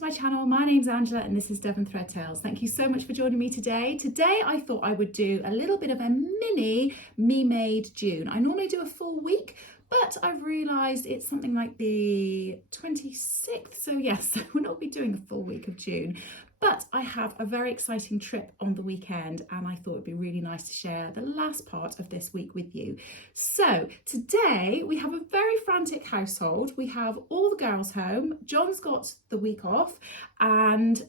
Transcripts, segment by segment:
to my channel. My name's Angela and this is Devon Thread Tales. Thank you so much for joining me today. Today I thought I would do a little bit of a mini me-made June. I normally do a full week, but I've realised it's something like the 26th. So yes, we'll not be doing a full week of June. But I have a very exciting trip on the weekend and I thought it'd be really nice to share the last part of this week with you. So today we have a very frantic household. We have all the girls home. John's got the week off and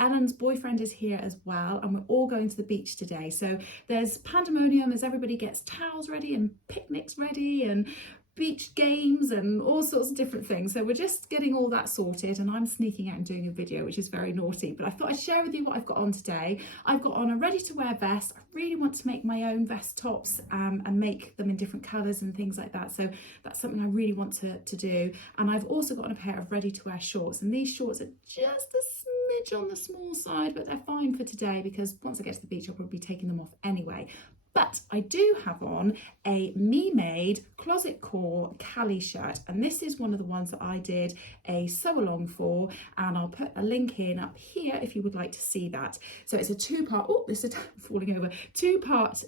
Ellen's boyfriend is here as well, and we're all going to the beach today. So there's pandemonium as everybody gets towels ready and picnics ready and beach games and all sorts of different things. So we're just getting all that sorted and I'm sneaking out and doing a video, which is very naughty, but I thought I'd share with you what I've got on today. I've got on a ready to wear vest. I really want to make my own vest tops and make them in different colours and things like that. So that's something I really want to do. And I've also got on a pair of ready to wear shorts, and these shorts are just a smidge on the small side, but they're fine for today because once I get to the beach I'll probably be taking them off anyway. But I do have on a me-made closet core Cali shirt, and this is one of the ones that I did a sew along for, and I'll put a link in up here if you would like to see that. So it's a two-part, oh, this is falling over, two-part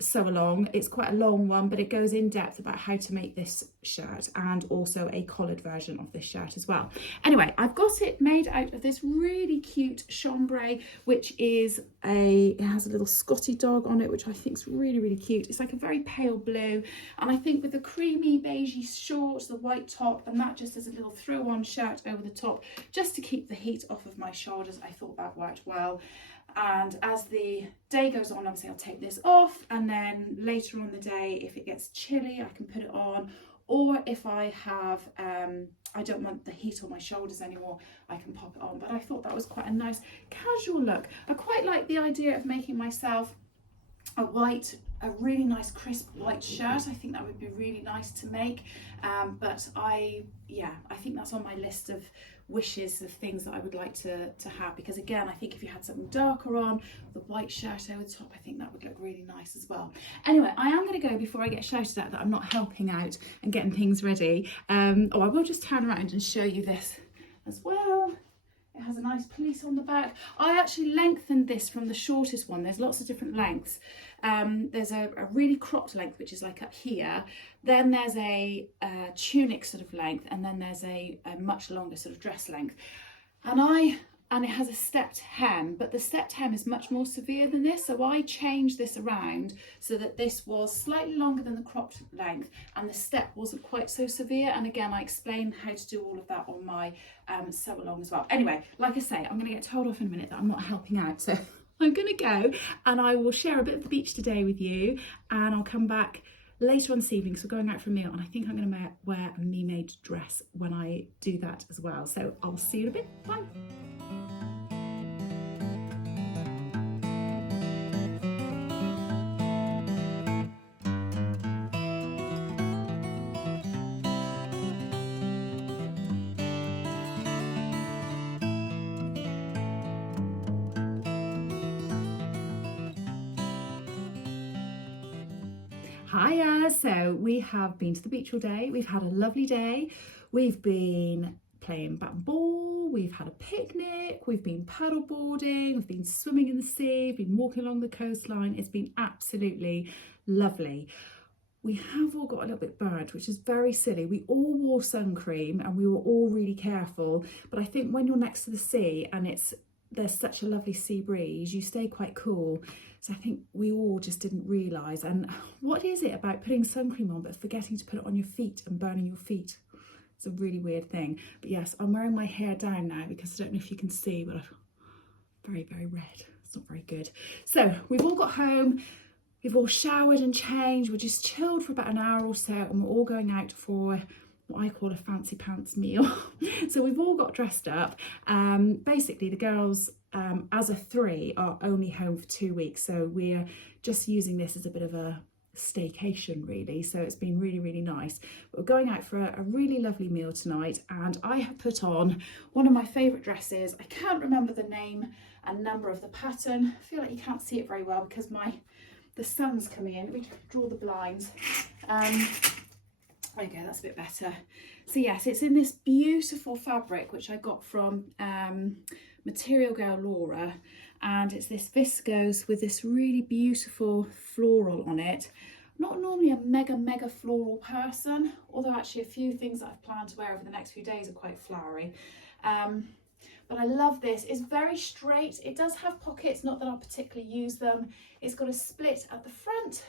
sew along. It's quite a long one, but it goes in depth about how to make this shirt and also a collared version of this shirt as well. Anyway, I've got it made out of this really cute chambray, which is it has a little Scotty dog on it, which I think is really, really cute. It's like a very pale blue, and I think with the creamy beigey shorts, the white top, and that just as a little throw-on shirt over the top, just to keep the heat off of my shoulders, I thought that worked well. And as the day goes on, obviously I'll take this off, and then later on the day, if it gets chilly, I can put it on, or if I have I don't want the heat on my shoulders anymore, I can pop it on. But I thought that was quite a nice casual look. I quite like the idea of making myself a really nice crisp white shirt. I think that would be really nice to make, but I think that's on my list of wishes of things that I would like to have, because again, I think if you had something darker on, the white shirt over the top, I think that would look really nice as well. Anyway, I am going to go before I get shouted at that I'm not helping out and getting things ready. I will just turn around and show you this as well. It has a nice police on the back. I actually lengthened this from the shortest one. There's lots of different lengths. There's a really cropped length, which is like up here. Then there's a tunic sort of length, and then there's a much longer sort of dress length. And it has a stepped hem, but the stepped hem is much more severe than this. So I changed this around so that this was slightly longer than the cropped length and the step wasn't quite so severe. And again, I explained how to do all of that on my sew along as well. Anyway, like I say, I'm gonna get told off in a minute that I'm not helping out. So I'm gonna go and I will share a bit of the beach today with you, and I'll come back later on this evening, so we're going out for a meal, and I think I'm going to wear a me-made dress when I do that as well. So I'll see you in a bit. Bye. Hiya, so we have been to the beach all day. We've had a lovely day. We've been playing bat and ball, we've had a picnic, we've been paddle boarding, we've been swimming in the sea, been walking along the coastline. It's been absolutely lovely. We have all got a little bit burnt, which is very silly. We all wore sun cream and we were all really careful, but I think when you're next to the sea and there's such a lovely sea breeze, you stay quite cool. So I think we all just didn't realise. And what is it about putting sun cream on but forgetting to put it on your feet and burning your feet? It's a really weird thing. But yes, I'm wearing my hair down now because I don't know if you can see, but I'm very, very red. It's not very good. So we've all got home. We've all showered and changed. We're just chilled for about an hour or so, and we're all going out for what I call a fancy pants meal. So we've all got dressed up. Basically the girls as a three are only home for 2 weeks, so we're just using this as a bit of a staycation really. So it's been really, really nice. We're going out for a really lovely meal tonight, and I have put on one of my favourite dresses. I can't remember the name and number of the pattern. I feel like you can't see it very well because the sun's coming in. Let me draw the blinds. There you go, that's a bit better. So yes, it's in this beautiful fabric which I got from Material Girl Laura, and it's this viscose with this really beautiful floral on it. Not normally a mega floral person, although actually a few things that I've planned to wear over the next few days are quite flowery. But I love this. It's very straight. It does have pockets, not that I'll particularly use them. It's got a split at the front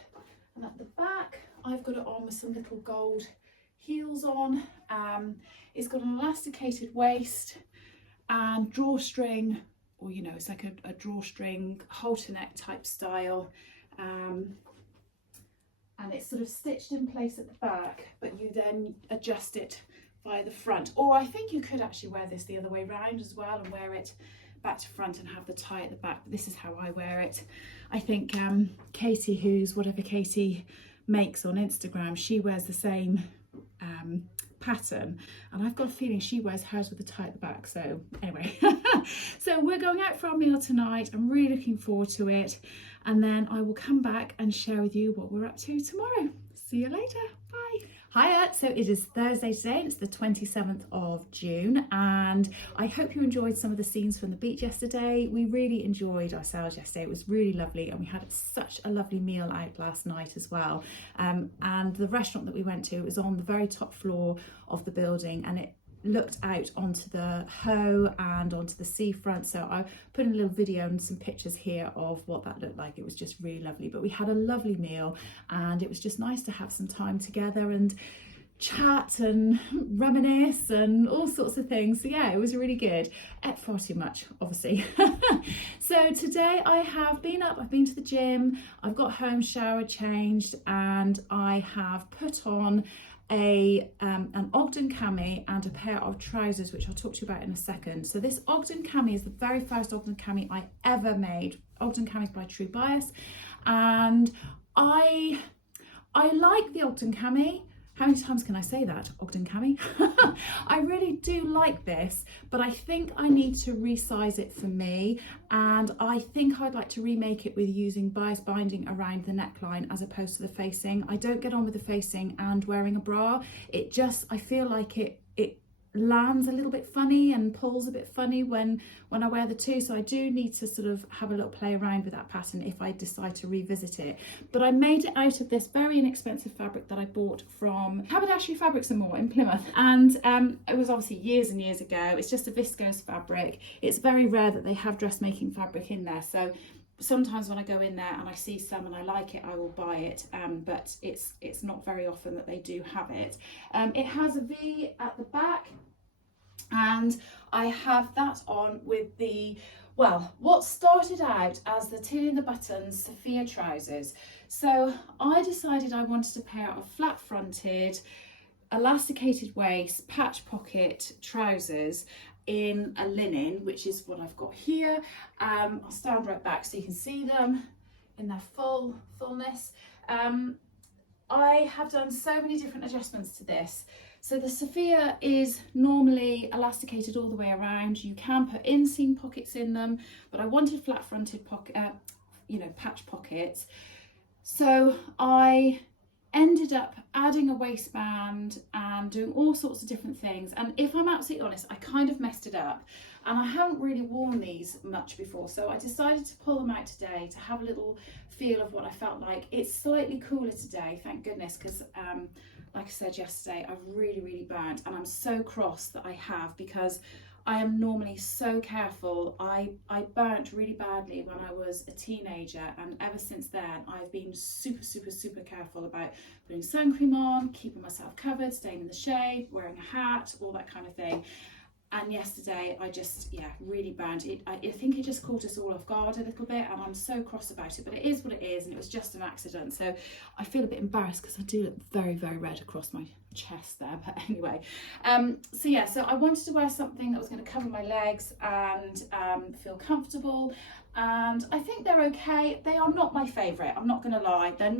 and at the back. I've got it on with some little gold heels on. It's got an elasticated waist and drawstring, or you know, it's like a drawstring halter neck type style. And it's sort of stitched in place at the back, but you then adjust it via the front. Or I think you could actually wear this the other way around as well and wear it back to front and have the tie at the back. But this is how I wear it. I think Katie, who's whatever Katie makes on Instagram, she wears the same pattern, and I've got a feeling she wears hers with the tie at the back. So anyway, so we're going out for our meal tonight. I'm really looking forward to it, and then I will come back and share with you what we're up to tomorrow. See you later. Bye. Hiya, so it is Thursday today, it's the 27th of June, and I hope you enjoyed some of the scenes from the beach yesterday. We really enjoyed ourselves yesterday. It was really lovely, and we had such a lovely meal out last night as well. And the restaurant that we went to was on the very top floor of the building, and it looked out onto the Hoe and onto the seafront. So I put in a little video and some pictures here of what that looked like. It was just really lovely, but we had a lovely meal, and it was just nice to have some time together and chat and reminisce and all sorts of things. So yeah, it was really good. Ate far too much, obviously. So today I have been up, I've been to the gym, I've got home, showered, changed, and I have put on an Ogden cami and a pair of trousers, which I'll talk to you about in a second. So this Ogden cami is the very first Ogden cami I ever made. Ogden camis by True Bias, and I like the Ogden cami. How many times can I say that? Ogden cami. I really do like this, but I think I need to resize it for me, and I think I'd like to remake it with using bias binding around the neckline as opposed to the facing. I don't get on with the facing and wearing a bra. It just, I feel like it lands a little bit funny and pulls a bit funny when I wear the two, so I do need to sort of have a little play around with that pattern if I decide to revisit it. But I made it out of this very inexpensive fabric that I bought from Haberdashery Fabrics and More in Plymouth, and it was obviously years and years ago. It's just a viscose fabric. It's very rare that they have dressmaking fabric in there, so sometimes when I go in there and I see some and I like it, I will buy it, but it's not very often that they do have it. It has a V at the back, and I have that on with the, well, what started out as the tin in the buttons Sophia trousers. So I decided I wanted a pair of flat fronted, elasticated waist, patch pocket trousers in a linen, which is what I've got here. I'll stand right back so you can see them in their fullness. I have done so many different adjustments to this. So the Sophia is normally elasticated all the way around. You can put inseam pockets in them, but I wanted flat fronted pocket, patch pockets. So I ended up adding a waistband and doing all sorts of different things, and if I'm absolutely honest, I kind of messed it up, and I haven't really worn these much before, so I decided to pull them out today to have a little feel of what I felt like. It's slightly cooler today, thank goodness, because like I said yesterday, I've really burnt, and I'm so cross that I have, because I am normally so careful. I burnt really badly when I was a teenager, and ever since then I've been super careful about putting sun cream on, keeping myself covered, staying in the shade, wearing a hat, all that kind of thing. And yesterday I just, really burnt it. I think it just caught us all off guard a little bit, and I'm so cross about it, but it is what it is, and it was just an accident. So I feel a bit embarrassed because I do look very red across my chest there, but anyway. So I wanted to wear something that was going to cover my legs and feel comfortable, and I think they're okay. They are not my favourite, I'm not going to lie. They're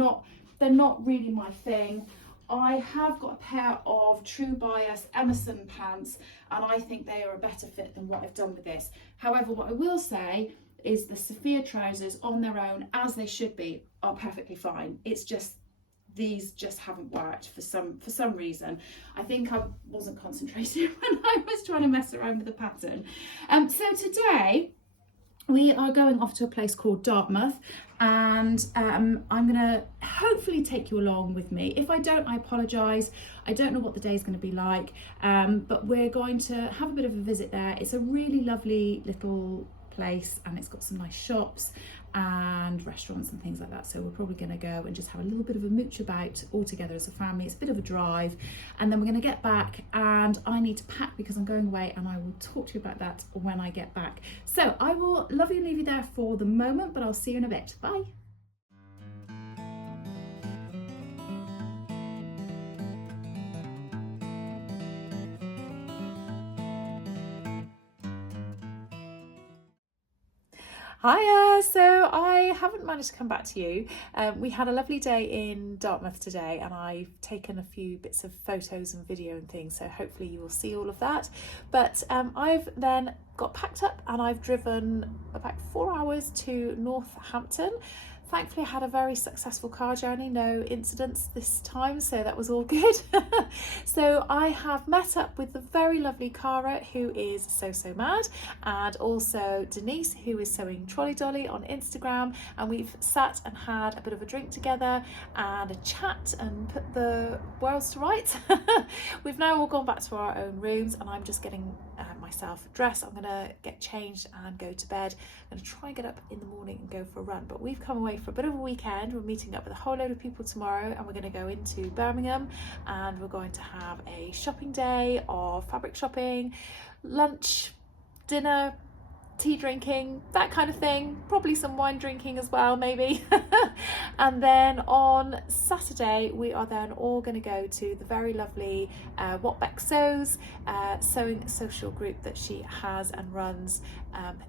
not really my thing. I have got a pair of True Bias Emerson pants, and I think they are a better fit than what I've done with this. However, what I will say is the Sophia trousers on their own, as they should be, are perfectly fine. It's just these just haven't worked for some reason. I think I wasn't concentrating when I was trying to mess around with the pattern. So today we are going off to a place called Dartmouth, and I'm gonna hopefully take you along with me. If I don't, I apologise. I don't know what the day is going to be like, but we're going to have a bit of a visit there. It's a really lovely little place, and it's got some nice shops and restaurants and things like that, so we're probably going to go and just have a little bit of a mooch about all together as a family. It's a bit of a drive, and then we're going to get back, and I need to pack because I'm going away, and I will talk to you about that when I get back. So I will love you and leave you there for the moment, but I'll see you in a bit. Bye. Hiya, so I haven't managed to come back to you. We had a lovely day in Dartmouth today, and I've taken a few bits of photos and video and things, so hopefully you will see all of that. But I've then got packed up and I've driven about 4 hours to Northampton. Thankfully, I had a very successful car journey, no incidents this time, so that was all good. So I have met up with the very lovely Cara, who is So Mad, and also Denise, who is sewing Trolley Dolly on Instagram, and we've sat and had a bit of a drink together and a chat and put the worlds to rights. We've now all gone back to our own rooms, and I'm just getting myself dressed. I'm gonna get changed and go to bed. I'm gonna try and get up in the morning and go for a run, but we've come away for a bit of a weekend. We're meeting up with a whole load of people tomorrow, and we're going to go into Birmingham, and we're going to have a shopping day of fabric shopping, lunch, dinner, tea drinking, that kind of thing, probably some wine drinking as well, maybe. And then on Saturday we are then all going to go to the very lovely What Beck Sews sewing social group that she has and runs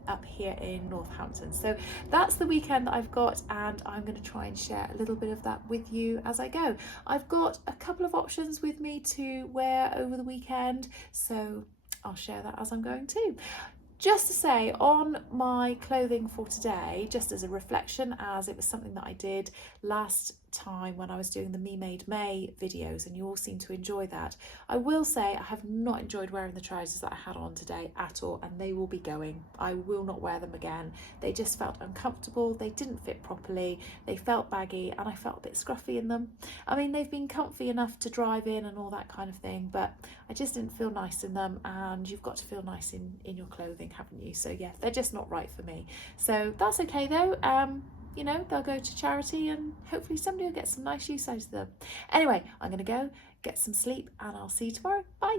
up here in Northampton. So that's the weekend that I've got, and I'm going to try and share a little bit of that with you as I go. I've got a couple of options with me to wear over the weekend, so I'll share that as I'm going too. Just to say, on my clothing for today, just as a reflection, as it was something that I did last time when I was doing the Me Made May videos, and you all seem to enjoy that, I will say I have not enjoyed wearing the trousers that I had on today at all, and they will be going. I will not wear them again. They just felt uncomfortable, they didn't fit properly, they felt baggy, and I felt a bit scruffy in them. I mean, they've been comfy enough to drive in and all that kind of thing, but I just didn't feel nice in them, and you've got to feel nice in your clothing, haven't you? So yeah, they're just not right for me. So that's okay though. You know, they'll go to charity, and hopefully somebody will get some nice use out of them. Anyway, I'm gonna go get some sleep, and I'll see you tomorrow. Bye.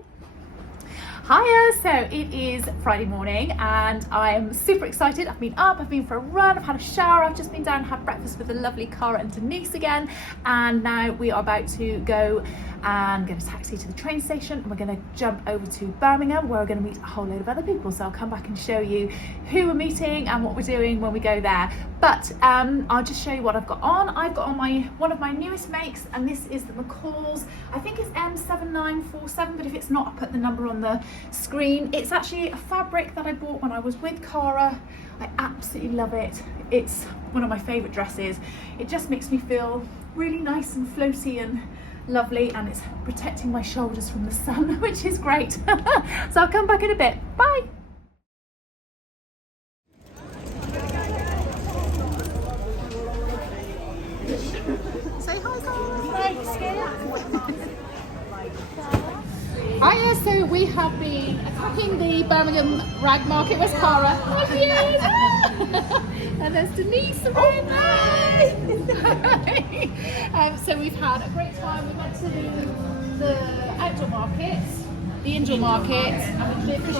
Hiya, so it is Friday morning, and I'm super excited. I've been up, I've been for a run, I've had a shower, I've just been down and had breakfast with the lovely Cara and Denise again, and now we are about to go and get a taxi to the train station, and we're going to jump over to Birmingham, where we're going to meet a whole load of other people. So I'll come back and show you who we're meeting and what we're doing when we go there. But I'll just show you what I've got on. I've got on one of my newest makes, and this is the McCall's. I think it's M7947, but if it's not, I'll put the number on the screen. It's actually a fabric that I bought when I was with Cara. I absolutely love it. It's one of my favourite dresses. It just makes me feel really nice and floaty and lovely, and it's protecting my shoulders from the sun, which is great. So I'll come back in a bit. Bye. Say hi, guys. Hiya, so we have been attacking the Birmingham rag market. Where's Cara? Oh, she is. And there's Denise around there. So we've had a great time. We went to the outdoor market, the indoor market, and we did the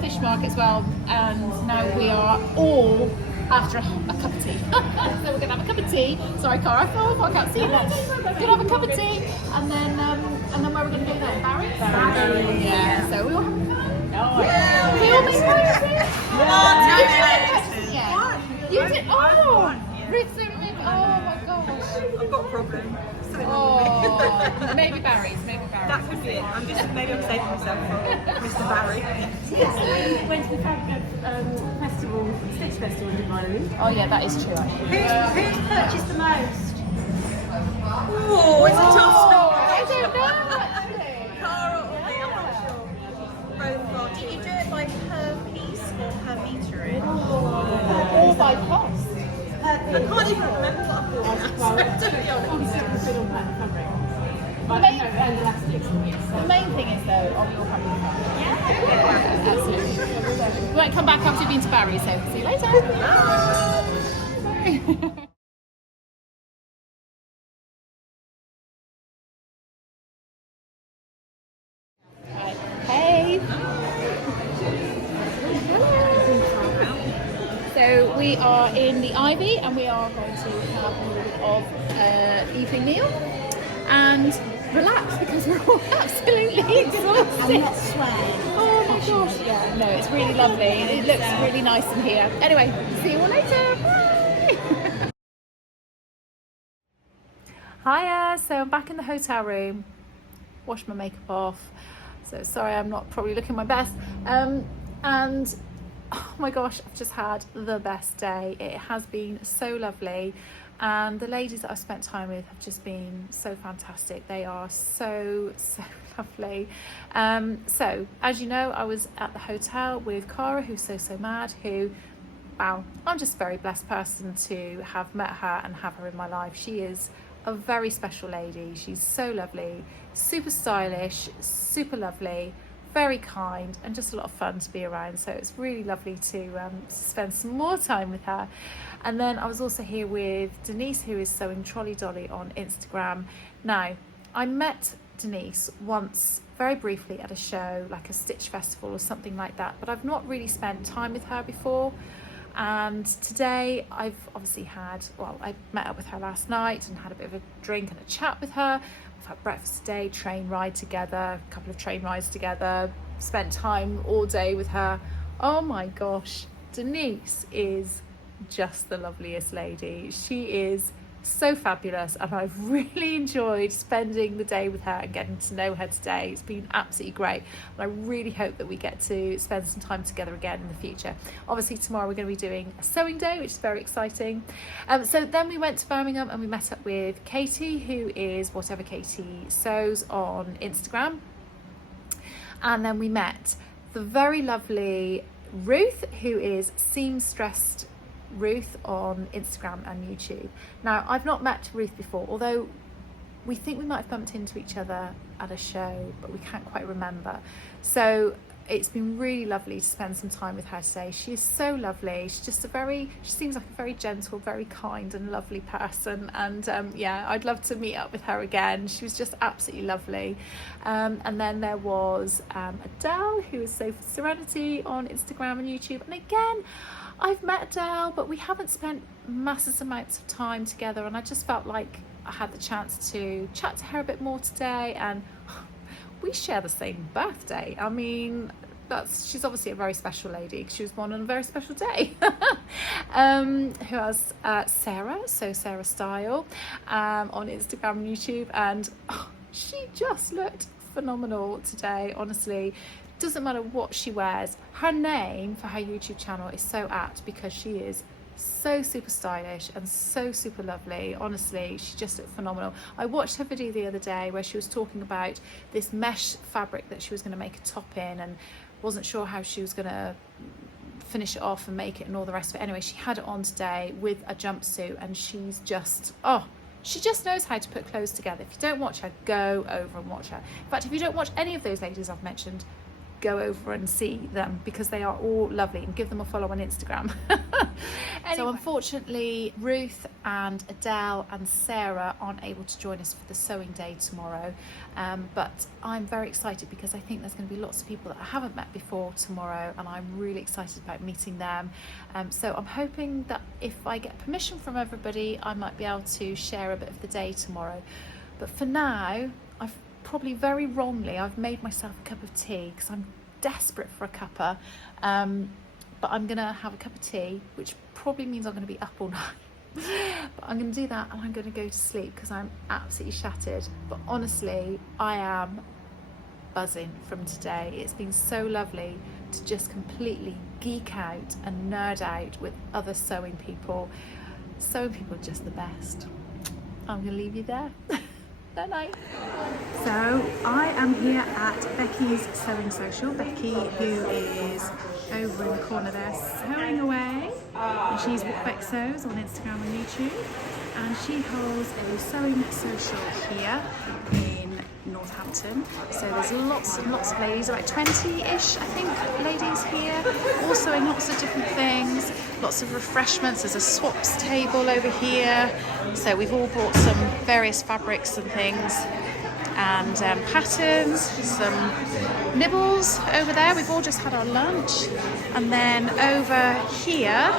fish market as well. And now we are all after a cup of tea. So we're going to have a cup of tea. Sorry, Cara, I can't see you much. We're going to have a cup of tea, and then where we're going to go then? Barry? Yeah. So we all have fun. Yeah. We all make prizes. Yeah. You did? Oh, Ruth, oh my gosh. I've got a problem. Oh, maybe Barry's. That could be it. Maybe I'm saving myself from Mr. Barry. Yes, we went to the fabric festival, Stitch Festival in Dubai. Oh yeah, that is true actually. Who's purchased the most? Oh, it's Well, obviously it's been on pattern fabric. But no, and elastics. The main thing is though, are we all happy with that? Yeah, absolutely. We won't come back after you've been to Barry, so see you later. Bye. Hey. So we are in the Ivy and we are going to have a little bit of evening meal and relax because we're all absolutely exhausted. And not swear. Oh my gosh, yeah, no, it's really lovely. It looks really nice in here. Anyway, see you all later. Bye. Hiya, so I'm back in the hotel room. Washed my makeup off. So sorry, I'm not probably looking my best. And oh my gosh, I've just had the best day. It has been so lovely. And the ladies that I've spent time with have just been so fantastic. They are so lovely. So as you know, I was at the hotel with Cara, who's so mad, who, wow, I'm just a very blessed person to have met her and have her in my life. She is a very special lady. She's so lovely, super stylish, super lovely, very kind, and just a lot of fun to be around. So it's really lovely to spend some more time with her. And then I was also here with Denise, who is sewing Trolley Dolly on Instagram. Now, I met Denise once very briefly at a show, like a stitch festival or something like that, but I've not really spent time with her before. And today I've obviously I met up with her last night and had a bit of a drink and a chat with her. We've had breakfast today, train ride together, a couple of train rides together, spent time all day with her. Oh my gosh, Denise is just the loveliest lady. She is so fabulous, and I've really enjoyed spending the day with her and getting to know her today. It's been absolutely great, and I really hope that we get to spend some time together again in the future. Obviously tomorrow we're going to be doing a sewing day, which is very exciting. So then we went to Birmingham and we met up with Katie, who is Whatever Katie Sews on Instagram, and then we met the very lovely Ruth, who is Seamstressed Ruth on Instagram and YouTube. Now, I've not met Ruth before, although we think we might have bumped into each other at a show, but we can't quite remember. So it's been really lovely to spend some time with her today. She is so lovely. She's just she seems like a very gentle, very kind and lovely person. And yeah, I'd love to meet up with her again. She was just absolutely lovely. And then there was Adele, who is Sew for Serenity on Instagram and YouTube. And again, I've met Adele, but we haven't spent massive amounts of time together, and I just felt like I had the chance to chat to her a bit more today. And we share the same birthday. I mean, she's obviously a very special lady because she was born on a very special day. Who has Sarah, so Sarah Style, on Instagram and YouTube, and she just looked phenomenal today, honestly. Doesn't matter what she wears. Her name for her YouTube channel is so apt because she is so super stylish and so super lovely. Honestly, she just looked phenomenal. I watched her video the other day where she was talking about this mesh fabric that she was going to make a top in, and wasn't sure how she was going to finish it off and make it and all the rest of it. Anyway, she had it on today with a jumpsuit, and she's just, she just knows how to put clothes together. If you don't watch her, go over and watch her. In fact, if you don't watch any of those ladies I've mentioned, go over and see them because they are all lovely, and give them a follow on Instagram. Anyway. So unfortunately, Ruth and Adele and Sarah aren't able to join us for the sewing day tomorrow, but I'm very excited because I think there's going to be lots of people that I haven't met before tomorrow, and I'm really excited about meeting them. So I'm hoping that if I get permission from everybody, I might be able to share a bit of the day tomorrow. But for now, probably very wrongly, I've made myself a cup of tea because I'm desperate for a cuppa, but I'm gonna have a cup of tea, which probably means I'm gonna be up all night. But I'm gonna do that and I'm gonna go to sleep because I'm absolutely shattered. But honestly, I am buzzing from today. It's been so lovely to just completely geek out and nerd out with other sewing people. Sewing people are just the best. I'm gonna leave you there. Night. So I am here at Becky's Sewing Social. Becky, who is over in the corner there sewing away, and she's What Beck Sews on Instagram and YouTube, and she holds a sewing social here in Northampton. So there's lots and lots of ladies, about 20-ish, I think, ladies here, all sewing lots of different things, lots of refreshments. There's a swaps table over here. So we've all brought some various fabrics and things, and patterns, some nibbles over there. We've all just had our lunch. And then over here,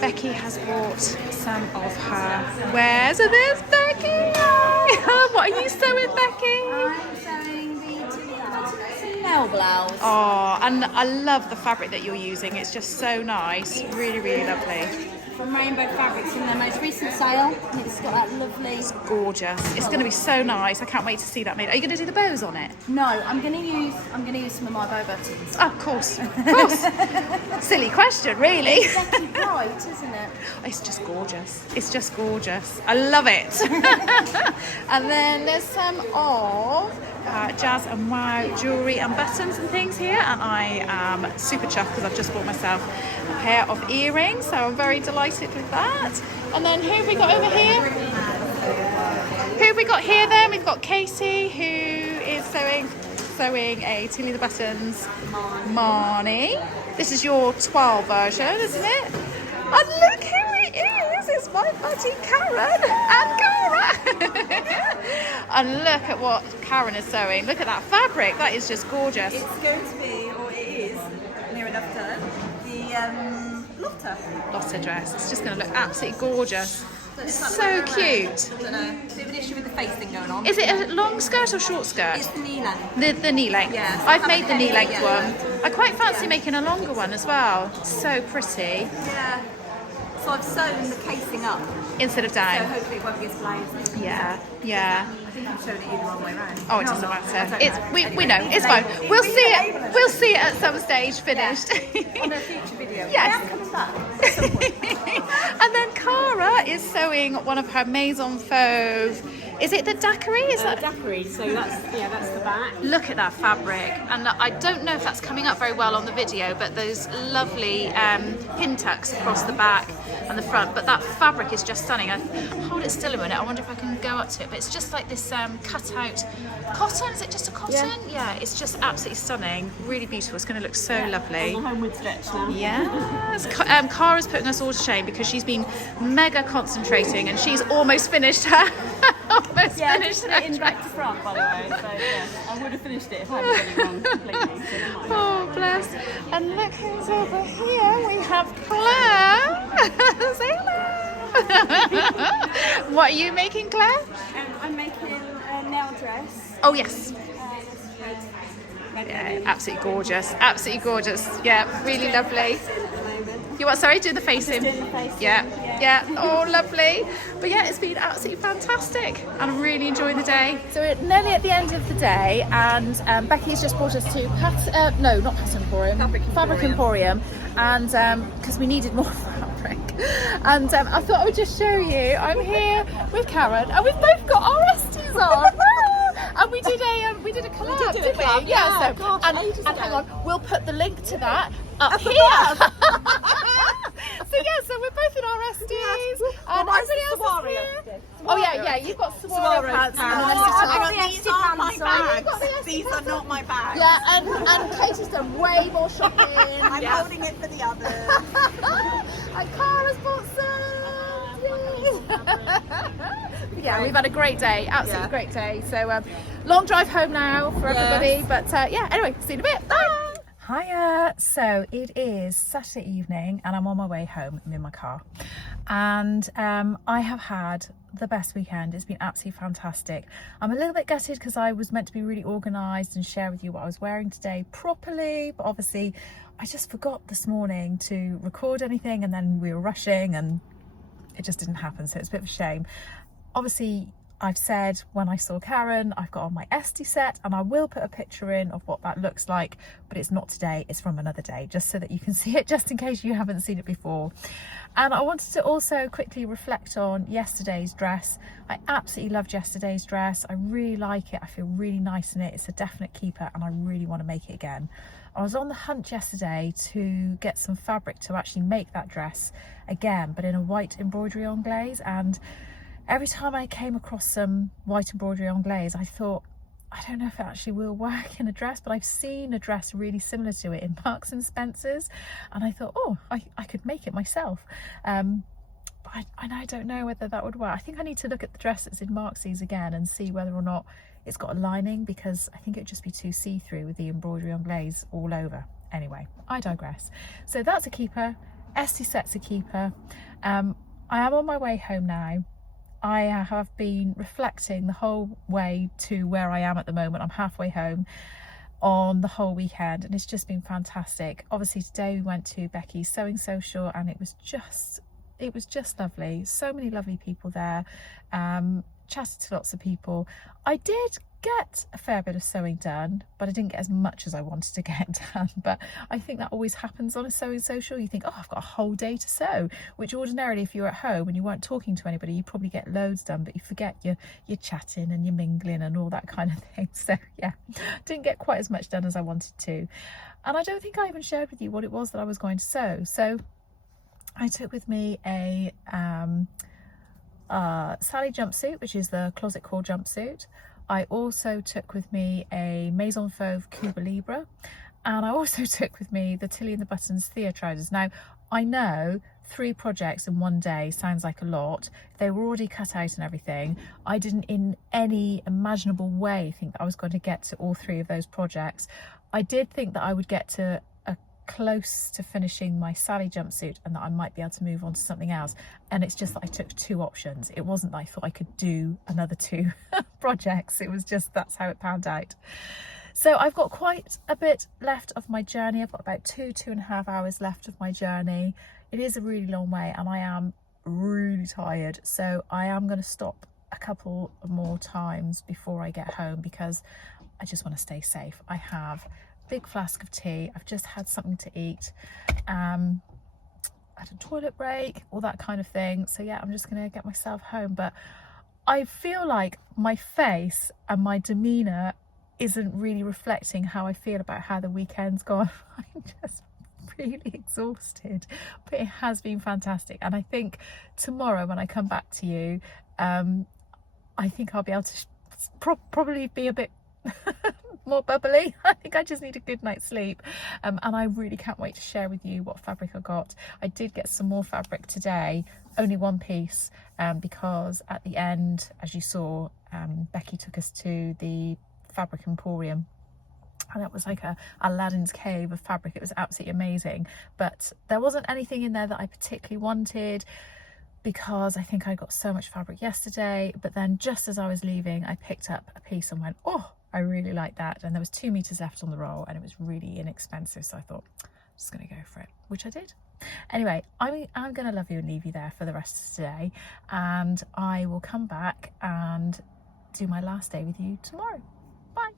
Becky has brought some of her wares. So there's Becky! What are you sewing, Becky? I'm sewing the Chanel blouse. Oh, and I love the fabric that you're using. It's just so nice. Really, really lovely. From Rainbow Fabrics in their most recent sale. And it's got that lovely... It's gorgeous. It's going to be so nice. I can't wait to see that made. Are you going to do the bows on it? No, I'm gonna use some of my bow buttons. Oh, of course. Of course. Silly question, really. It's actually bright, isn't it? It's just gorgeous. It's just gorgeous. I love it. And then there's some of Jazz and Wow jewellery and buttons and things here, and I am super chuffed because I've just bought myself a pair of earrings, so I'm very delighted with that. And then who have we got over here? Who have we got here then? We've got Casey, who is sewing a Tilly the Buttons Marnie. This is your 12 version, isn't it? And look who it is! It's my buddy Karen and Cara. And look at what Karen is sewing. Look at that fabric. That is just gorgeous. It's going to be, or it is, near enough done, the Lotta. Lotta dress. It's just going to look absolutely gorgeous. It's So cute. I don't know. Bit of an issue with the face thing going on. Is it a long skirt or short skirt? It's the knee length. The knee length. Yeah, so I've made the knee length yeah. one. I quite fancy making a longer one as well. So pretty. Yeah. So I've sewn the casing up, Instead of so down. hopefully it won't be as blazing. Yeah, yeah. I think I've sewn it either wrong way round. Oh, it No, doesn't I'm not. I matter. don't It's know. we Anyway, know. It's fine. labelling. We'll see it. Labelling. We'll see it at some stage finished. On a future video. Yes. I am coming back at some point. And then Cara is sewing one of her maison fauve. Is it the daiquiri? Is that? Daiquiri, so that's the back. Look at that fabric, and I don't know if that's coming up very well on the video, but those lovely pin tucks across the back and the front, but that fabric is just stunning. I'll hold it still a minute. I wonder if I can go up to it, but it's just like this cut out cotton. Is it just a cotton? Yeah, it's just absolutely stunning. Really beautiful. It's going to look so lovely. Homeward stretch now. Yes. Cara's putting us all to shame because she's been mega concentrating and she's almost finished her. Almost Yeah, I finished just put it her in back to front, by the way. So yeah, I would have finished it if I hadn't got it wrong completely. So never mind. Oh, bless. And look who's over here. We have Claire. Say hello. What are you making, Claire? I'm making a nail dress. Oh, yes. Red Yeah, absolutely gorgeous. Absolutely gorgeous. Yeah, really lovely. You what? Sorry, do the facing. doing the facing, Yeah, yeah. yeah. Oh, lovely. But yeah, it's been absolutely fantastic, and I'm really enjoying the day. So we're nearly at the end of the day, and Becky's just brought us to not Pattern Emporium, Fabric Emporium, and because we needed more fabric, and I thought I would just show you. I'm here with Karen, and we've both got our Esties on. And we did a collab, didn't we? Yeah. So gosh, and ages hang ago. on, we'll put the link to that up here. So yeah, so we're both in our Esties, and everybody else is here. Oh yeah, you've got Saguaro pants and an Esties top. These are my You've got the bags. Esties These are not my bags. Yeah, and Katie's done way more shopping. I'm holding it for the others. And Cara's bought some. Yay. Yeah, we've had a great day, absolutely great day. So long drive home now for everybody, but yeah, anyway, see you in a bit. Bye. Hiya. So it is Saturday evening and I'm on my way home. I'm in my car, and I have had the best weekend. It's been absolutely fantastic. I'm a little bit gutted because I was meant to be really organised and share with you what I was wearing today properly, but obviously I just forgot this morning to record anything, and then we were rushing and it just didn't happen, so it's a bit of a shame. Obviously I've said when I saw Karen, I've got on my Esty set, and I will put a picture in of what that looks like, but it's not today, it's from another day, just so that you can see it, just in case you haven't seen it before. And I wanted to also quickly reflect on yesterday's dress. I absolutely loved yesterday's dress. I really like it. I feel really nice in it. It's a definite keeper, and I really want to make it again. I was on the hunt yesterday to get some fabric to actually make that dress again, but in a white embroidery anglaise, and every time I came across some white embroidery anglaise, I thought, I don't know if it actually will work in a dress, but I've seen a dress really similar to it in Marks and Spencer's, and I thought, oh, I could make it myself. But I don't know whether that would work. I think I need to look at the dresses in Marks's again and see whether or not it's got a lining, because I think it'd just be too see-through with the embroidery anglaise all over. Anyway, I digress. So that's a keeper. Esty set's a keeper. I am on my way home now. I have been reflecting the whole way to where I am at the moment. I'm halfway home on the whole weekend, and it's just been fantastic. Obviously today we went to Becky's sewing social, and it was just lovely. So many lovely people there. Chatted to lots of people. I did get a fair bit of sewing done, but I didn't get as much as I wanted to get done. But I think that always happens on a sewing social. You think, oh, I've got a whole day to sew, which ordinarily if you're at home and you weren't talking to anybody, you probably get loads done, but you forget you're chatting and you're mingling and all that kind of thing. So yeah, didn't get quite as much done as I wanted to. And I don't think I even shared with you what it was that I was going to sew. So I took with me a Sally jumpsuit, which is the closet core jumpsuit. I also took with me a Maison Fauve Cuba Libre, and I also took with me the Tilly and the Buttons Thea trousers. Now, I know 3 projects in one day sounds like a lot. They were already cut out and everything. I didn't in any imaginable way think that I was going to get to all 3 of those projects. I did think that I would get to close to finishing my Sally jumpsuit and that I might be able to move on to something else, and it's just that I took 2 options. It wasn't that I thought I could do another 2 projects. It was just that's how it panned out. So I've got quite a bit left of my journey. I've got about 2.5 hours left of my journey. It is a really long way and I am really tired, so I am going to stop a couple more times before I get home because I just want to stay safe. I have big flask of tea, I've just had something to eat, had a toilet break, all that kind of thing. So yeah, I'm just gonna get myself home. But I feel like my face and my demeanor isn't really reflecting how I feel about how the weekend's gone. I'm just really exhausted, but it has been fantastic. And I think tomorrow when I come back to you, I think I'll be able to probably be a bit more bubbly. I think I just need a good night's sleep, and I really can't wait to share with you what fabric I got. I did get some more fabric today, only 1 piece, because at the end, as you saw, Becky took us to the Fabric Emporium, and it was like a Aladdin's cave of fabric. It was absolutely amazing, but there wasn't anything in there that I particularly wanted because I think I got so much fabric yesterday. But then just as I was leaving, I picked up a piece and went, oh, I really like that. And there was 2 meters left on the roll and it was really inexpensive. So I thought, I'm just gonna go for it, which I did. Anyway, I'm gonna love you and leave you there for the rest of today. And I will come back and do my last day with you tomorrow. Bye.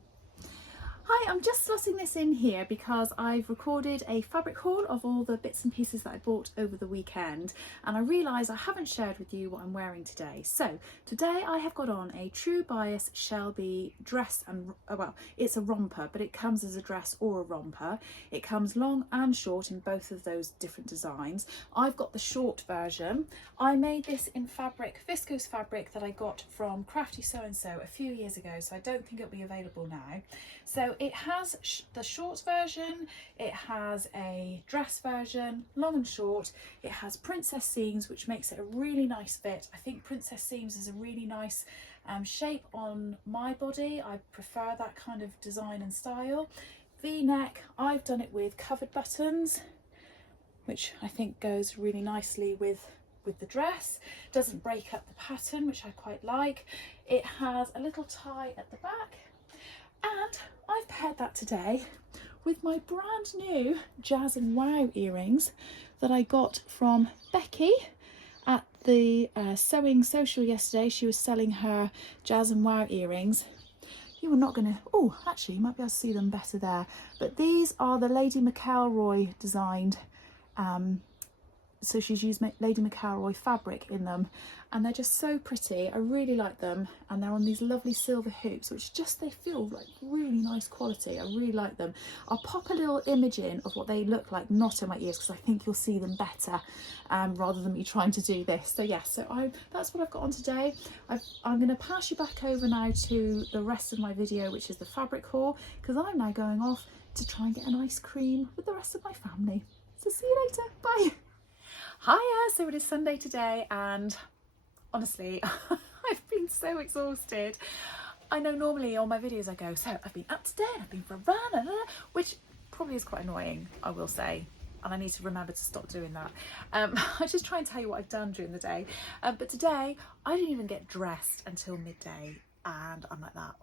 Hi, I'm just slotting this in here because I've recorded a fabric haul of all the bits and pieces that I bought over the weekend, and I realise I haven't shared with you what I'm wearing today. So today I have got on a True Bias Shelby dress, and well, it's a romper, but it comes as a dress or a romper. It comes long and short in both of those different designs. I've got the short version. I made this in fabric, viscose fabric that I got from Crafty So and So a few years ago, so I don't think it'll be available now. So it has the short version, it has a dress version, long and short. It has princess seams, which makes it a really nice fit. I think princess seams is a really nice shape on my body. I prefer that kind of design and style. V-neck, I've done it with covered buttons, which I think goes really nicely with the dress. Doesn't break up the pattern, which I quite like. It has a little tie at the back, and I've paired that today with my brand new Jazz and Wow earrings that I got from Becky at the sewing social yesterday. She was selling her Jazz and Wow earrings. You are not going to, oh, actually you might be able to see them better there, but these are the Lady McElroy designed so she's used Lady McElroy fabric in them, and they're just so pretty. I really like them, and they're on these lovely silver hoops, which just, they feel like really nice quality. I really like them. I'll pop a little image in of what they look like, not in my ears, because I think you'll see them better rather than me trying to do this. So yeah, so that's what I've got on today. I'm going to pass you back over now to the rest of my video, which is the fabric haul, because I'm now going off to try and get an ice cream with the rest of my family. So see you later, bye. Hiya, so it is Sunday today, and honestly, I've been so exhausted. I know normally on my videos I go, so I've been up today, I've been for a run, which probably is quite annoying, I will say, and I need to remember to stop doing that. I just try and tell you what I've done during the day, but today I didn't even get dressed until midday, and I'm like that.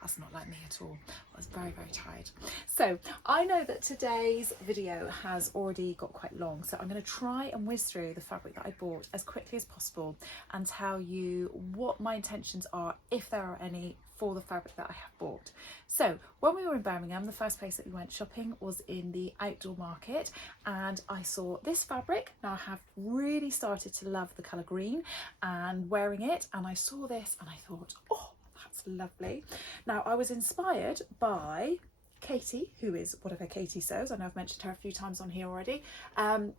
That's not like me at all. I was very, very tired. So I know that today's video has already got quite long, so I'm going to try and whiz through the fabric that I bought as quickly as possible and tell you what my intentions are, if there are any, for the fabric that I have bought. So when we were in Birmingham, the first place that we went shopping was in the outdoor market, and I saw this fabric. Now I have really started to love the colour green and wearing it, and I saw this and I thought, oh, lovely. Now I was inspired by Katie, who is whatever Katie sews. I know I've mentioned her a few times on here already.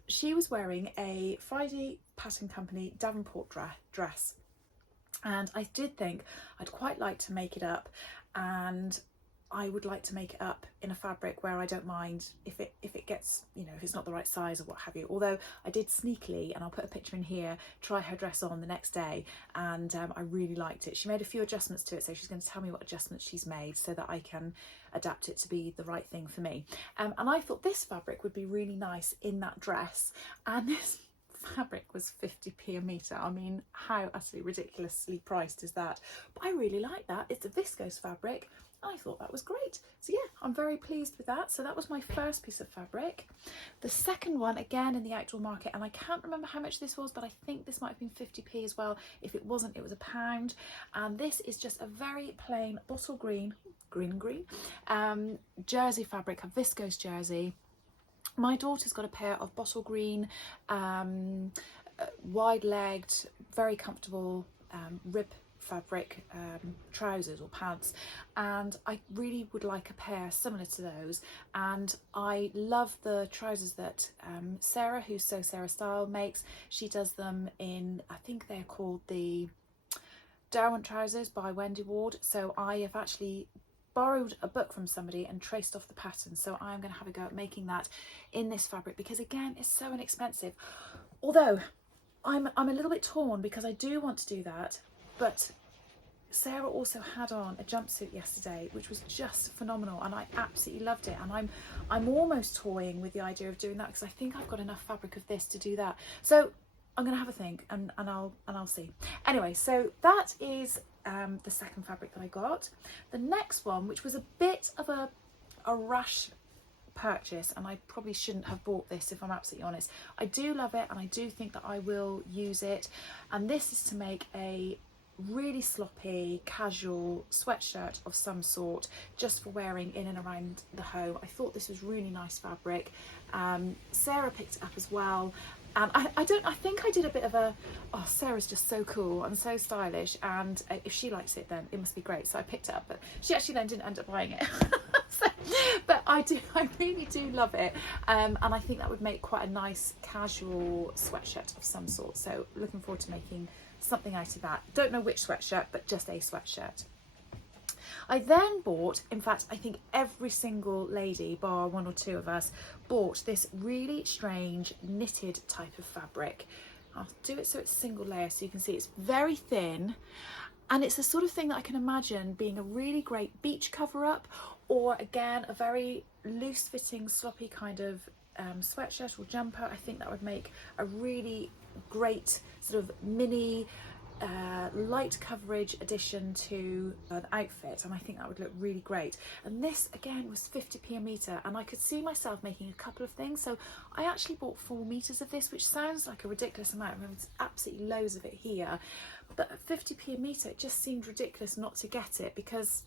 She was wearing a Friday Pattern Company Davenport dress, and I did think I'd quite like to make it up, and I would like to make it up in a fabric where I don't mind if it gets, you know, if it's not the right size or what have you. Although I did sneakily, and I'll put a picture in here, try her dress on the next day, and I really liked it. She made a few adjustments to it, so she's going to tell me what adjustments she's made so that I can adapt it to be the right thing for me. And I thought this fabric would be really nice in that dress, and this fabric was 50p a metre. I mean, how utterly ridiculously priced is that? But I really like that. It's a viscose fabric. I thought that was great. So yeah, I'm very pleased with that. So that was my first piece of fabric. The second one, again in the outdoor market, and I can't remember how much this was, but I think this might have been 50p as well. If it wasn't, it was £1. And this is just a very plain bottle green jersey fabric, a viscose jersey. My daughter's got a pair of bottle green, wide-legged, very comfortable rib fabric trousers or pants, and I really would like a pair similar to those. And I love the trousers that Sarah, who's So Sarah Style, makes. She does them in, I think they're called the Derwent trousers by Wendy Ward. So I have actually borrowed a book from somebody and traced off the pattern, so I'm going to have a go at making that in this fabric, because again, it's so inexpensive. Although I'm a little bit torn, because I do want to do that, but Sarah also had on a jumpsuit yesterday which was just phenomenal, and I absolutely loved it, and I'm almost toying with the idea of doing that, because I think I've got enough fabric of this to do that. So I'm gonna have a think, and I'll see. Anyway, so that is the second fabric that I got. The next one, which was a bit of a rash purchase, and I probably shouldn't have bought this, if I'm absolutely honest. I do love it, and I do think that I will use it, and this is to make a really sloppy casual sweatshirt of some sort, just for wearing in and around the home. I thought this was really nice fabric. Sarah picked it up as well, and I think I did a bit of a, oh, Sarah's just so cool and so stylish, and if she likes it, then it must be great. So I picked it up, but she actually then didn't end up buying it. But I really do love it, and I think that would make quite a nice casual sweatshirt of some sort. So looking forward to making something out of that. Don't know which sweatshirt, but just a sweatshirt. I then bought, in fact, I think every single lady, bar one or two of us, bought this really strange knitted type of fabric. I'll do it so it's single layer so you can see it's very thin, and it's the sort of thing that I can imagine being a really great beach cover-up, or again, a very loose-fitting, sloppy kind of sweatshirt or jumper. I think that would make a really great sort of mini light coverage addition to the outfit, and I think that would look really great. And this again was 50p a metre, and I could see myself making a couple of things, so I actually bought 4 meters of this, which sounds like a ridiculous amount. I mean, there's absolutely loads of it here, but at 50p a metre it just seemed ridiculous not to get it, because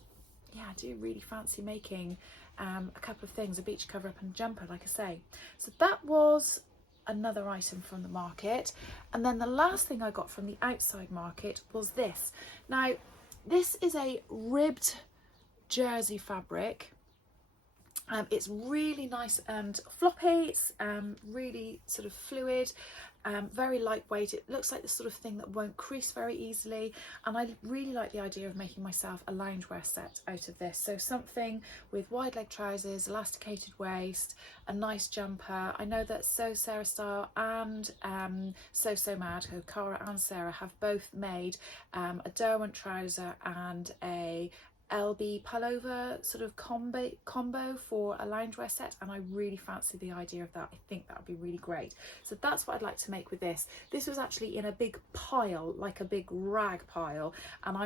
yeah, I do really fancy making a couple of things, a beach cover up and jumper, like I say. So that was another item from the market. And then the last thing I got from the outside market was this. Now, this is a ribbed jersey fabric. It's really nice and floppy. It's really sort of fluid, very lightweight. It looks like the sort of thing that won't crease very easily, and I really like the idea of making myself a loungewear set out of this. So something with wide leg trousers, elasticated waist, a nice jumper. I know that Sarah Style and So Mad, so Cara and Sarah, have both made a Derwent trouser and a LB pullover sort of combo for a loungewear set, and I really fancy the idea of that. I think that would be really great. So that's what I'd like to make with this. This was actually in a big pile, like a big rag pile, and I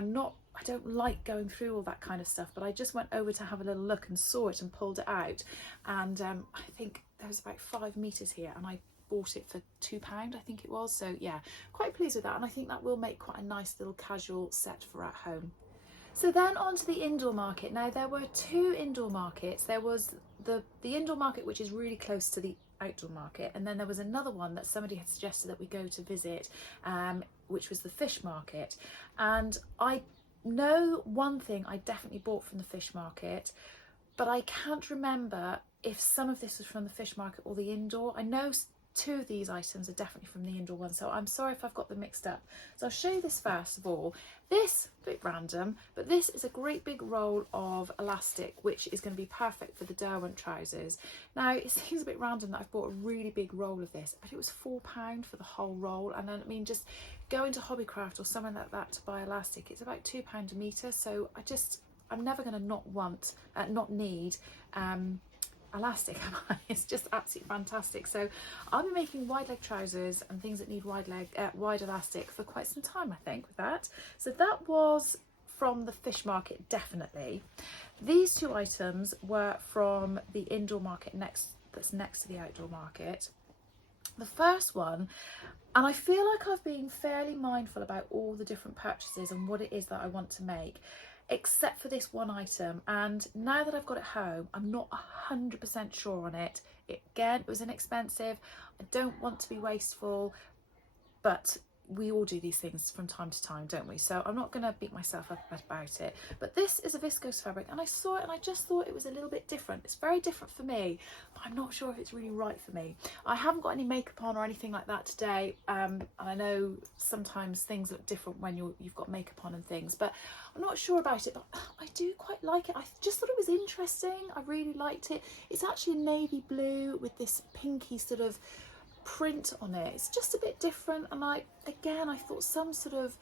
don't like going through all that kind of stuff, but I just went over to have a little look and saw it and pulled it out, and I think there was about 5 meters here, and I bought it for £2, I think it was. So yeah, quite pleased with that, and I think that will make quite a nice little casual set for at home. So then on to the indoor market. Now there were 2 indoor markets. There was the indoor market, which is really close to the outdoor market, and then there was another one that somebody had suggested that we go to visit, which was the fish market. And I know one thing I definitely bought from the fish market, but I can't remember if some of this was from the fish market or the indoor. I know 2 of these items are definitely from the indoor one, so I'm sorry if I've got them mixed up. So I'll show you this first of all. This, a bit random, but this is a great big roll of elastic, which is going to be perfect for the Derwent trousers. Now, it seems a bit random that I've bought a really big roll of this, but it was £4 for the whole roll. And then, I mean, just go into Hobbycraft or somewhere like that to buy elastic, it's about £2 a metre, so I'm never going to not need elastic, am I? It's just absolutely fantastic. So I'll be making wide leg trousers and things that need wide elastic for quite some time, I think, with that. So that was from the fish market, definitely. These 2 items were from the indoor market that's next to the outdoor market. The first one, and I feel like I've been fairly mindful about all the different purchases and what it is that I want to make, except for this one item, and now that I've got it home, I'm not 100% sure on it. Again, it was inexpensive. I don't want to be wasteful, but we all do these things from time to time, don't we? So I'm not going to beat myself up about it. But this is a viscose fabric, and I saw it and I just thought it was a little bit different. It's very different for me, but I'm not sure if it's really right for me. I haven't got any makeup on or anything like that today, and I know sometimes things look different when you've got makeup on and things, but I'm not sure about it. But I do quite like it. I just thought it was interesting. I really liked it. It's actually navy blue with this pinky sort of print on it. It's just a bit different, and I thought some sort of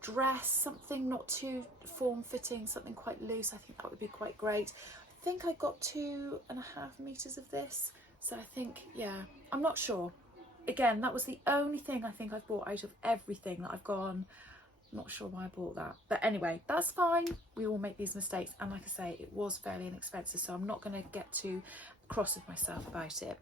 dress, something not too form-fitting, something quite loose, I think that would be quite great. I think I got 2.5 meters of this, so I think, yeah, I'm not sure. Again, that was the only thing I think I've bought out of everything that I've gone, I'm not sure why I bought that, but anyway, that's fine. We all make these mistakes, and like I say, it was fairly inexpensive, so I'm not going to get too cross with myself about it.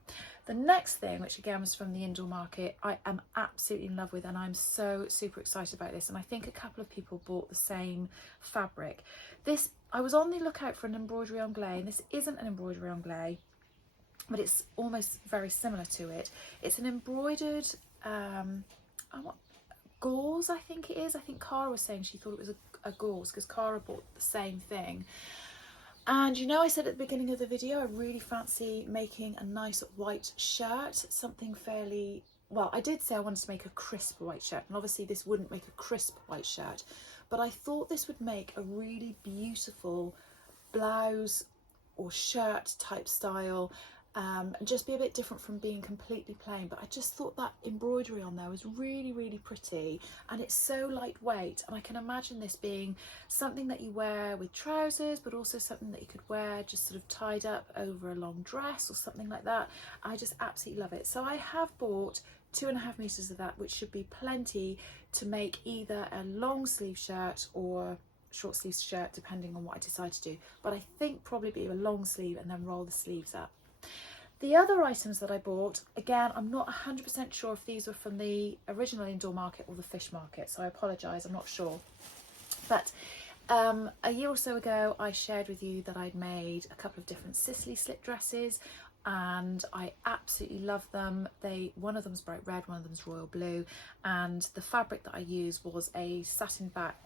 The next thing, which again was from the indoor market, I am absolutely in love with, and I'm so super excited about this, and I think a couple of people bought the same fabric. This, I was on the lookout for an embroidery anglais, and this isn't an embroidery anglais, but it's almost very similar to it. It's an embroidered gauze, I think it is. I think Cara was saying she thought it was a gauze, because Cara bought the same thing. And you know, I said at the beginning of the video, I really fancy making a nice white shirt, something fairly, well, I did say I wanted to make a crisp white shirt, and obviously this wouldn't make a crisp white shirt, but I thought this would make a really beautiful blouse or shirt type style, and just be a bit different from being completely plain. But I just thought that embroidery on there was really, really pretty, and it's so lightweight, and I can imagine this being something that you wear with trousers, but also something that you could wear just sort of tied up over a long dress or something like that. I just absolutely love it. So I have bought 2.5 meters of that, which should be plenty to make either a long sleeve shirt or short sleeve shirt, depending on what I decide to do, but I think probably be a long sleeve and then roll the sleeves up. The other items that I bought, again, I'm not 100% sure if these were from the original indoor market or the fish market, so I apologise, I'm not sure. But a year or so ago, I shared with you that I'd made a couple of different Sicily slip dresses. and I absolutely love them. One of them's bright red, one of them's royal blue, and the fabric that I used was a satin back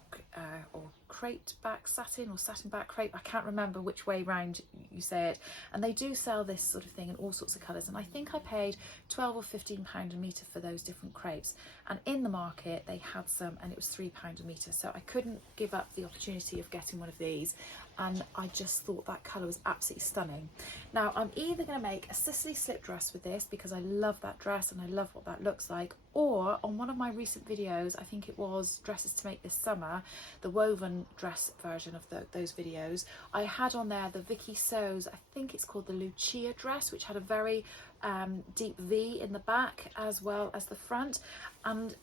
or crepe back satin or satin back crepe. I can't remember which way round you say it, and they do sell this sort of thing in all sorts of colours, and I think I paid £12 or £15 a metre for those different crepes, and in the market they had some and it was £3 a metre, so I couldn't give up the opportunity of getting one of these, and I just thought that colour was absolutely stunning. Now I'm either going to make a Sicily slip dress with this because I love that dress and I love what that looks like, or on one of my recent videos, I think it was dresses to make this summer, the woven dress version of those videos, I had on there the Vicky Sews, I think it's called the Lucia dress, which had a very deep V in the back as well as the front, and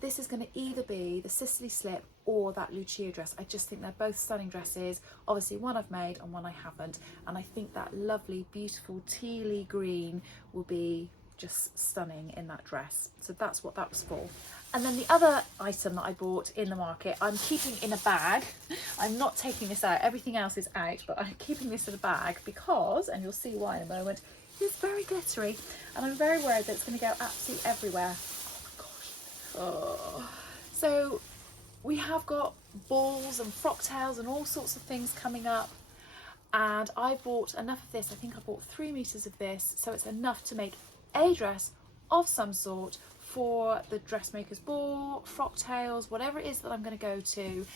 this is going to either be the Sicily slip or that Lucia dress. I just think they're both stunning dresses. Obviously one I've made and one I haven't, and I think that lovely beautiful tealy green will be just stunning in that dress. So that's what that was for. And then the other item that I bought in the market, I'm keeping in a bag. I'm not taking this out, everything else is out, but I'm keeping this in a bag because, and you'll see why in a moment, it's very glittery and I'm very worried that it's going to go absolutely everywhere. Oh. So we have got balls and frock tails and all sorts of things coming up, and I bought enough of this. I think I bought 3 meters of this, so it's enough to make a dress of some sort for the dressmaker's ball, frock tails, whatever it is that I'm going to go to,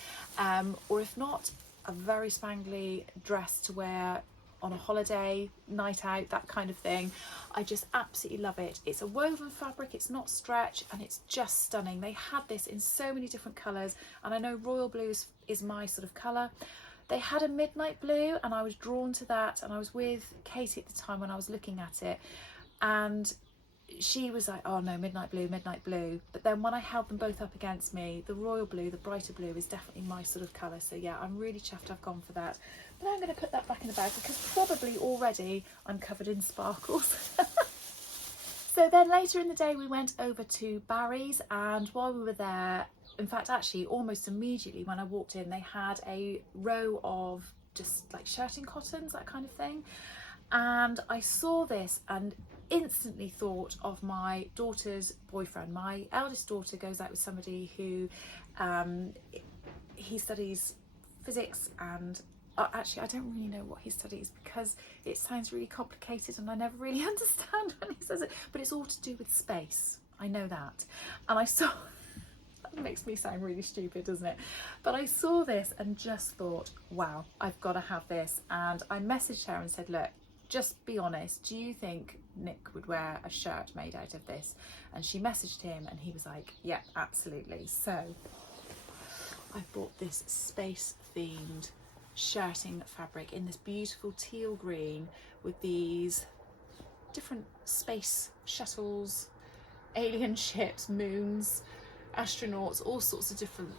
or if not, a very spangly dress to wear on a holiday, night out, that kind of thing. I just absolutely love it. It's a woven fabric, it's not stretch, and it's just stunning. They had this in so many different colours, and I know royal blue is my sort of colour. They had a midnight blue and I was drawn to that, and I was with Katie at the time when I was looking at it, and she was like, oh no, midnight blue, midnight blue. But then when I held them both up against me, the royal blue, the brighter blue, is definitely my sort of colour. So yeah, I'm really chuffed I've gone for that. But I'm going to put that back in the bag because probably already I'm covered in sparkles. So then later in the day we went over to Barry's, and while we were there, in fact actually almost immediately when I walked in, they had a row of just like shirting cottons, that kind of thing. And I saw this and instantly thought of my daughter's boyfriend. My eldest daughter goes out with somebody who he studies physics, and actually I don't really know what he studies because it sounds really complicated and I never really understand when he says it, but it's all to do with space, I know that. And I saw that makes me sound really stupid, doesn't it? But I saw this and just thought, wow, I've got to have this. And I messaged her and said, look, just be honest, do you think Nick would wear a shirt made out of this? And she messaged him and he was like, yeah, absolutely. So I bought this space themed shirting fabric in this beautiful teal green with these different space shuttles, alien ships, moons, astronauts, all sorts of different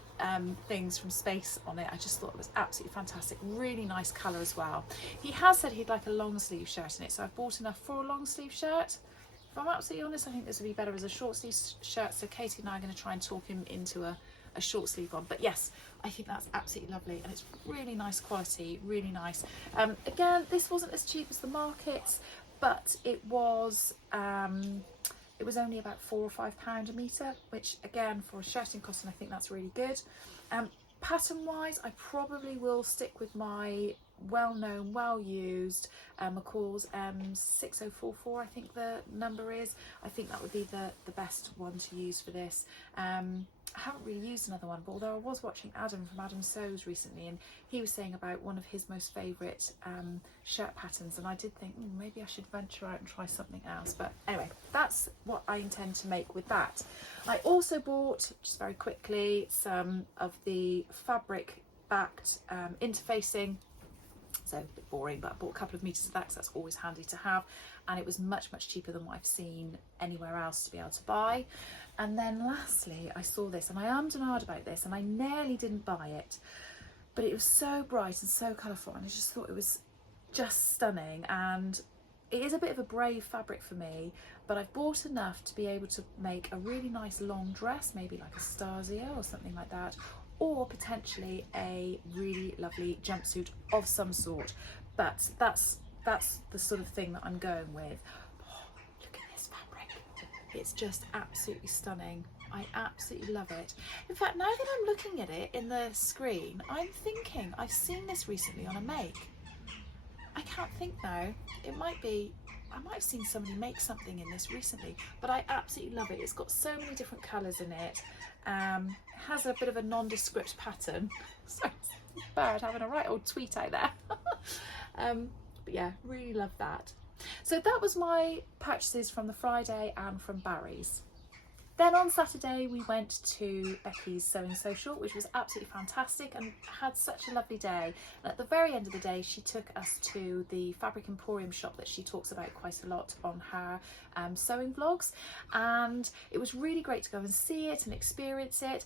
things from space on it. I just thought it was absolutely fantastic. Really nice colour as well. He has said he'd like a long sleeve shirt in it, so I've bought enough for a long sleeve shirt. If I'm absolutely honest, I think this would be better as a short sleeve shirt, so Katie and I are going to try and talk him into a short sleeve one. But yes, I think that's absolutely lovely, and it's really nice quality, really nice. Again, this wasn't as cheap as the markets, but it was only about £4 or £5 a metre, which again for a shirting cotton I think that's really good. Pattern wise, I probably will stick with my well-known, well-used McCall's M6044, I think the number is. I think that would be the best one to use for this. I haven't really used another one, but although I was watching Adam from Adam Sews recently, and he was saying about one of his most favourite shirt patterns, and I did think maybe I should venture out and try something else. But anyway, that's what I intend to make with that. I also bought, just very quickly, some of the fabric backed interfacing. So a bit boring, but I bought a couple of meters of that because that's always handy to have, and it was much cheaper than what I've seen anywhere else to be able to buy. And then lastly I saw this, and I ummed and ahed about this, and I nearly didn't buy it, but it was so bright and so colourful, and I just thought it was just stunning. And it is a bit of a brave fabric for me, but I've bought enough to be able to make a really nice long dress, maybe like a Stasia or something like that, or potentially a really lovely jumpsuit of some sort. But that's that's the sort of thing that I'm going with. Oh, look at this fabric. It's just absolutely stunning. I absolutely love it. In fact, now that I'm looking at it in the screen, I'm thinking I've seen this recently on a make. I can't think now. It might be, I might have seen somebody make something in this recently, but I absolutely love it. It's got so many different colours in it. Has a bit of a nondescript pattern. So bird having a right old tweet out there. But yeah, really love that. So that was my purchases from the Friday and from Barry's. Then on Saturday we went to Becky's Sewing Social, which was absolutely fantastic and had such a lovely day. And at the very end of the day she took us to the Fabric Emporium shop that she talks about quite a lot on her sewing vlogs, and it was really great to go and see it and experience it.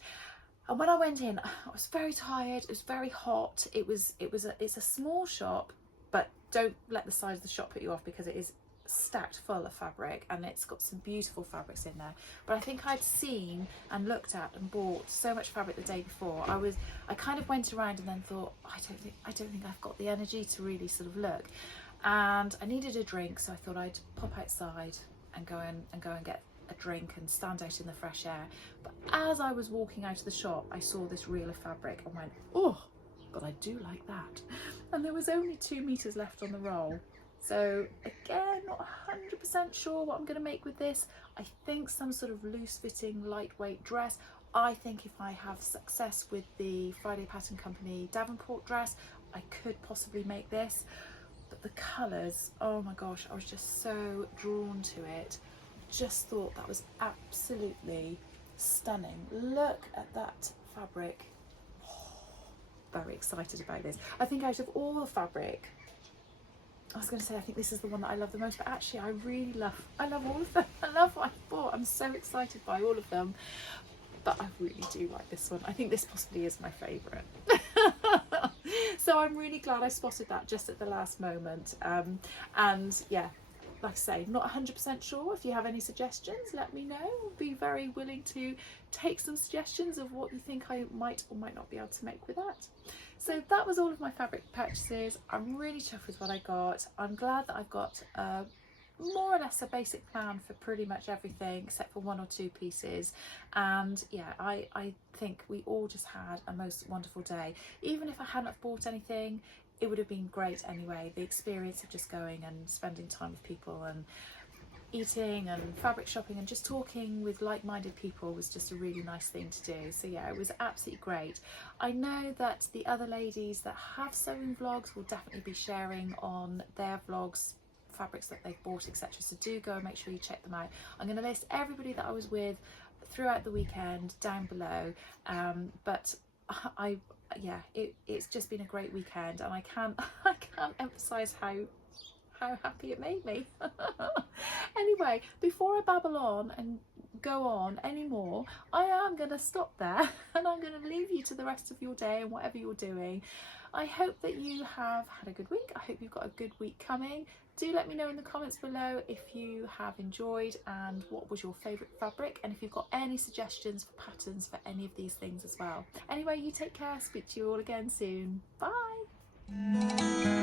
And when I went in, I was very tired, it was very hot, it's a small shop, but don't let the size of the shop put you off, because it is stacked full of fabric and it's got some beautiful fabrics in there. But I think I'd seen and looked at and bought so much fabric the day before. I kind of went around and then thought, I don't think I've got the energy to really sort of look, and I needed a drink, so I thought I'd pop outside and go and get a drink and stand out in the fresh air. But as I was walking out of the shop, I saw this reel of fabric and went, oh god, I do like that. And there was only 2 meters left on the roll. So again, not 100% sure what I'm going to make with this. I think some sort of loose fitting, lightweight dress. I think if I have success with the Friday Pattern Company Davenport dress, I could possibly make this. But the colours, oh my gosh, I was just so drawn to it. Just thought that was absolutely stunning. Look at that fabric. Oh, very excited about this. I think out of all the fabric, I was going to say I think this is the one that I love the most, but actually I love all of them. I love what I bought. I'm so excited by all of them, but I really do like this one. I think this possibly is my favourite. So I'm really glad I spotted that just at the last moment. And yeah, like I say, not 100% sure. If you have any suggestions, let me know. I'll be very willing to take some suggestions of what you think I might or might not be able to make with that. So that was all of my fabric purchases. I'm really chuffed with what I got. I'm glad that I've got more or less a basic plan for pretty much everything except for 1 or 2 pieces. And yeah, I think we all just had a most wonderful day. Even if I hadn't have bought anything, it would have been great anyway. The experience of just going and spending time with people and eating and fabric shopping and just talking with like-minded people was just a really nice thing to do. So yeah, it was absolutely great. I know that the other ladies that have sewing vlogs will definitely be sharing on their vlogs fabrics that they've bought, etc. So do go and make sure you check them out. I'm going to list everybody that I was with throughout the weekend down below, but yeah, it's just been a great weekend, and I can't emphasize how happy it made me. Anyway, before I babble on and go on anymore, I am going to stop there and I'm going to leave you to the rest of your day and whatever you're doing. I hope that you have had a good week. I hope you've got a good week coming. Do let me know in the comments below if you have enjoyed and what was your favourite fabric, and if you've got any suggestions for patterns for any of these things as well. Anyway, you take care. Speak to you all again soon. Bye.